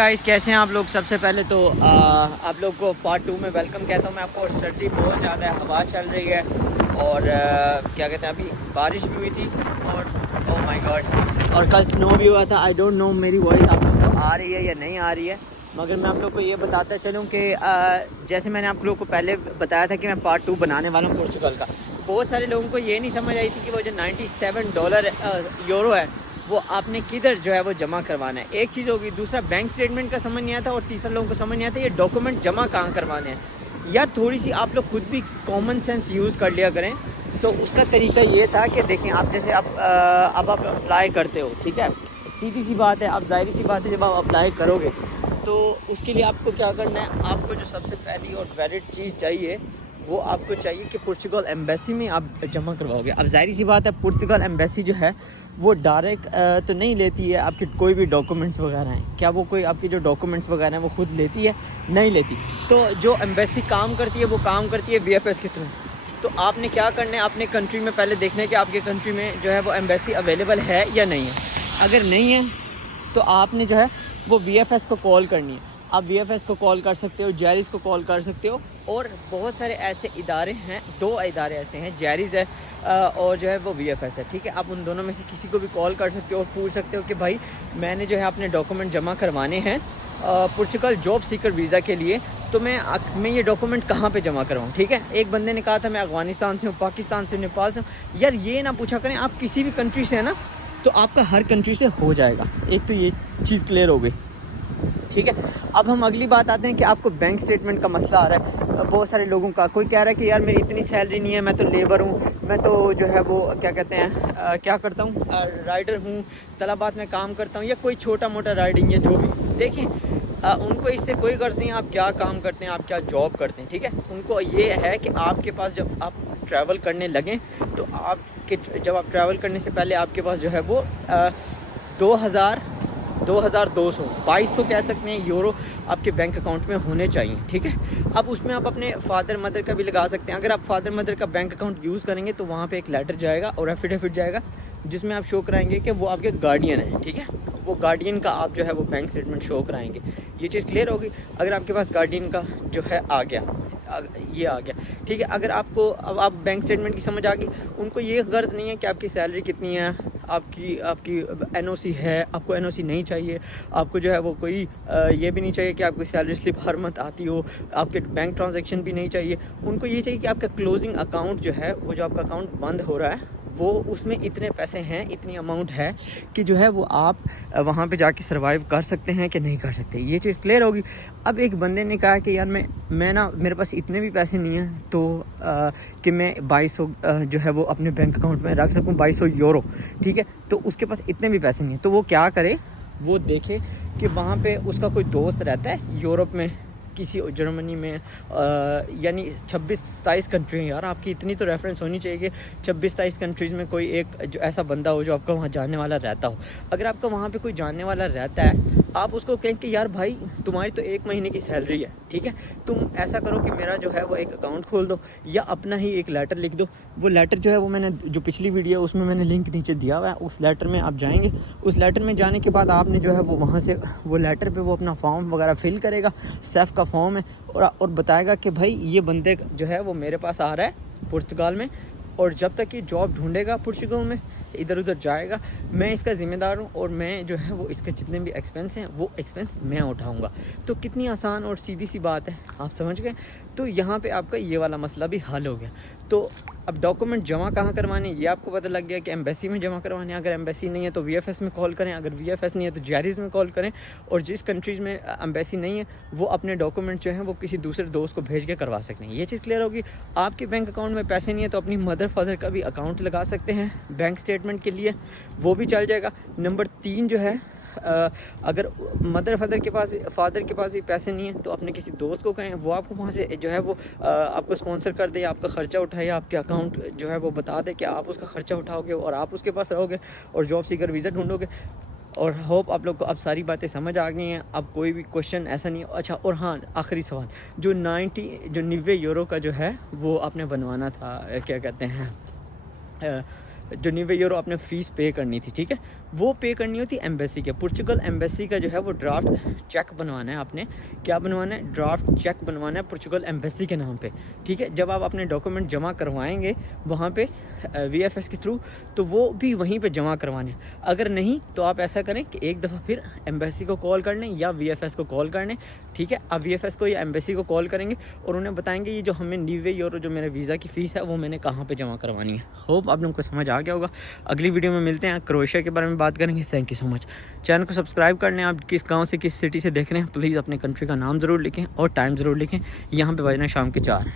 Guys कैसे हैं आप लोग। सबसे पहले तो आप लोग को पार्ट 2 में वेलकम कहता हूं मैं आपको। और सर्दी बहुत ज़्यादा है, हवा चल रही है और क्या कहते हैं, अभी बारिश भी हुई थी और ओह माय गॉड, और कल स्नो भी हुआ था। आई डोंट नो मेरी वॉइस आप लोग को आ रही है या नहीं आ रही है, मगर मैं आप लोग को ये बताता चलूँ कि जैसे मैंने आप लोग को पहले बताया था कि मैं पार्ट 2 बनाने वाला हूँ पोर्चुगल का। बहुत सारे लोगों को ये नहीं समझ आई थी कि वो जो $97 यूरो है वो आपने किधर जो है वो जमा करवाना है। एक चीज़ होगी, दूसरा बैंक स्टेटमेंट का समझ नहीं आता और तीसरा लोगों को समझ नहीं आता ये डॉक्यूमेंट जमा कहाँ करवाने हैं। यार थोड़ी सी आप लोग खुद भी कॉमन सेंस यूज़ कर लिया करें। तो उसका तरीका ये था कि देखें, आप जैसे आप अप्लाई करते हो, ठीक है, सीधी सी बात है, आप ज़ाहिर सी बात है जब आप अप्लाई करोगे तो उसके लिए आपको क्या करना है, आपको जो सबसे पहली और वैलिड चीज़ चाहिए वो आपको चाहिए कि पुर्तगाल एम्बेसी में आप जमा करवाओगे। अब जाहिर सी बात है पुर्तगाल एम्बेसी जो है वो डायरेक्ट तो नहीं लेती है आपके कोई भी डॉक्यूमेंट्स वगैरह हैं। क्या वो कोई आपके जो डॉक्यूमेंट्स वगैरह हैं वो खुद लेती है? नहीं लेती। तो जो एम्बेसी काम करती है वो काम करती है VFS के थ्रू। तो आपने क्या करना है, अपने कंट्री में पहले देखना है कि आपके कंट्री में जो है वो एम्बेसी अवेलेबल है या नहीं है। अगर नहीं है तो आपने जो है वो VFS को कॉल करनी है। आप VFS को कॉल कर सकते हो, जैरिस को कॉल कर सकते हो, और बहुत सारे ऐसे इदारे हैं, 2 इदारे ऐसे हैं, जैरिस है और जो है वो VFS है, ठीक है। आप उन दोनों में से किसी को भी कॉल कर सकते हो और पूछ सकते हो कि भाई मैंने जो है अपने डॉक्यूमेंट जमा करवाने हैं पुर्तगाल जॉब सीकर वीज़ा के लिए, तो मैं ये डॉक्यूमेंट कहाँ पे जमा करवाऊँ, ठीक है। एक बंदे ने कहा था मैं अफ़गानिस्तान से हूँ, पाकिस्तान से, नेपाल से हूँ। यार ये ना पूछा करें, आप किसी भी कंट्री से है ना तो आपका हर कंट्री से हो जाएगा। एक तो ये चीज़ क्लियर हो गई, ठीक है। अब हम अगली बात आते हैं कि आपको बैंक स्टेटमेंट का मसला आ रहा है बहुत सारे लोगों का। कोई कह रहा है कि यार मेरी इतनी सैलरी नहीं है, मैं तो लेबर हूँ, मैं तो जो है वो क्या कहते हैं क्या करता हूँ, राइडर हूँ, तलाबात में काम करता हूँ, या कोई छोटा मोटा राइडिंग है जो भी। देखिए उनको इससे कोई गर्ज नहीं है आप क्या काम करते हैं, आप क्या जॉब करते हैं, ठीक है। उनको ये है कि आपके पास जब आप ट्रैवल करने लगें तो जब आप ट्रैवल करने से पहले आपके पास जो है वो 2200 कह सकते हैं यूरो आपके बैंक अकाउंट में होने चाहिए, ठीक है। अब उसमें आप अपने फादर मदर का भी लगा सकते हैं। अगर आप फादर मदर का बैंक अकाउंट यूज़ करेंगे तो वहाँ पे एक लेटर जाएगा और एफिडेविट जाएगा जिसमें आप शो कराएंगे कि वो आपके गार्डियन है, ठीक है। वो गार्डियन का आप जो है वो बैंक स्टेटमेंट शो कराएंगे। ये चीज़ क्लियर होगी। अगर आपके पास गार्डियन का जो है आ गया, ये आ गया, ठीक है। अगर आपको अब आप बैंक स्टेटमेंट की समझ आ गई, उनको ये गर्ज नहीं है कि आपकी सैलरी कितनी है, आपकी NOC है, आपको NOC नहीं चाहिए, आपको जो है वो कोई ये भी नहीं चाहिए कि आपकी सैलरी स्लिप हर मंथ आती हो, आपके बैंक ट्रांजैक्शन भी नहीं चाहिए। उनको ये चाहिए कि आपका क्लोजिंग अकाउंट जो है वो जो आपका अकाउंट बंद हो रहा है वो उसमें इतने पैसे हैं, इतनी अमाउंट है कि जो है वो आप वहाँ पे जाके सर्वाइव कर सकते हैं कि नहीं कर सकते। ये चीज़ क्लियर होगी। अब एक बंदे ने कहा कि यार मैं ना मेरे पास इतने भी पैसे नहीं हैं तो कि मैं 2200 जो है वो अपने बैंक अकाउंट में रख सकूँ, 2200 यूरो, ठीक है। तो उसके पास इतने भी पैसे नहीं हैं तो वो क्या करे, वो देखे कि वहाँ पे उसका कोई दोस्त रहता है यूरोप में, किसी जर्मनी में, यानी 26-27 कंट्री हैं यार, आपकी इतनी तो रेफरेंस होनी चाहिए कि 26-27 कंट्रीज़ में कोई एक जो ऐसा बंदा हो जो आपका वहाँ जानने वाला रहता हो। अगर आपका वहाँ पे कोई जानने वाला रहता है, आप उसको कहें कि यार भाई तुम्हारी तो 1 महीने की सैलरी है, ठीक है, तुम ऐसा करो कि मेरा जो है वो एक अकाउंट खोल दो या अपना ही एक लेटर लिख दो। वो लेटर जो है वो मैंने जो पिछली वीडियो उसमें मैंने लिंक नीचे दिया हुआ है, उस लेटर में आप जाएंगे। उस लेटर में जाने के बाद आपने जो है वो वहाँ से वो लेटर पे वो अपना फॉर्म वगैरह फिल करेगा, सेफ का फॉर्म है, और बताएगा कि भाई ये बंदे जो है वो मेरे पास आ रहा है पुर्तगाल में, और जब तक ये जॉब ढूंढेगा पुर्तगाल में, इधर उधर जाएगा, मैं इसका ज़िम्मेदार हूँ और मैं जो है वो इसके जितने भी एक्सपेंस हैं वो एक्सपेंस मैं उठाऊँगा। तो कितनी आसान और सीधी सी बात है, आप समझ गए। तो यहाँ पे आपका ये वाला मसला भी हल हो गया। तो अब डॉक्यूमेंट जमा कहाँ करवाने ये आपको पता लग गया कि एम्बेसी में जमा करवाने। अगर एम्बेसी नहीं है तो VFS में कॉल करें, अगर VFS नहीं है तो जैरिस में कॉल करें, और जिस कंट्रीज़ में एम्बेसी नहीं है वो अपने डॉक्यूमेंट जो हैं वो किसी दूसरे दोस्त को भेज के करवा सकते हैं। ये चीज़ क्लियर होगी। आपके बैंक अकाउंट में पैसे नहीं है तो अपनी मदर फादर का भी अकाउंट लगा सकते हैं बैंक स्टेटमेंट के लिए, वो भी चल जाएगा। नंबर 3 जो है, अगर मदर फादर के पास भी पैसे नहीं है तो अपने किसी दोस्त को कहें, वो आपको वहाँ से जो है वो आपको स्पॉन्सर कर दे, आपका ख़र्चा उठाए, आपके अकाउंट जो है वो बता दे कि आप उसका ख़र्चा उठाओगे और आप उसके पास रहोगे और जॉब सीकर वीज़ा ढूंढोगे। और होप आप लोग को अब सारी बातें समझ आ गई हैं। अब कोई भी क्वेश्चन ऐसा नहीं। अच्छा, और हाँ, आखिरी सवाल, जो 90 यूरो का जो है वो आपने बनवाना था, क्या कहते हैं, जो 90 यूरो आपने फ़ीस पे करनी थी, ठीक है, वो पे करनी होती है एम्बेसी के। पुर्तगाल एम्बेसी का जो है वो ड्राफ्ट चेक बनवाना है आपने। क्या बनवाना है? ड्राफ्ट चेक बनवाना है पुर्तगाल एम्बेसी के नाम पे, ठीक है। जब आप अपने डॉक्यूमेंट जमा करवाएंगे वहाँ पे VFS के थ्रू, तो वो भी वहीं पे जमा करवाने। अगर नहीं तो आप ऐसा करें कि एक दफ़ा फिर एम्बेसी को कॉल कर लें या VFS को कॉल कर लें, ठीक है। आप VFS को या एम्बेसी को कॉल करेंगे और उन्हें बताएंगे ये जो हमें 90 यूरो जो मेरे वीज़ा की फ़ीस है वो मैंने कहाँ पे जमा करवानी है। होप आप लोगों को समझ आ गया होगा। अगली वीडियो में मिलते हैं, क्रोएशिया के बारे में बात करेंगे। Thank you so much. Channel को सब्सक्राइब कर लें। आप किस गाँव से, किस सिटी से देख रहे हैं, प्लीज़ अपने कंट्री का नाम ज़रूर लिखें और टाइम ज़रूर लिखें। यहाँ पर बजना शाम के 4।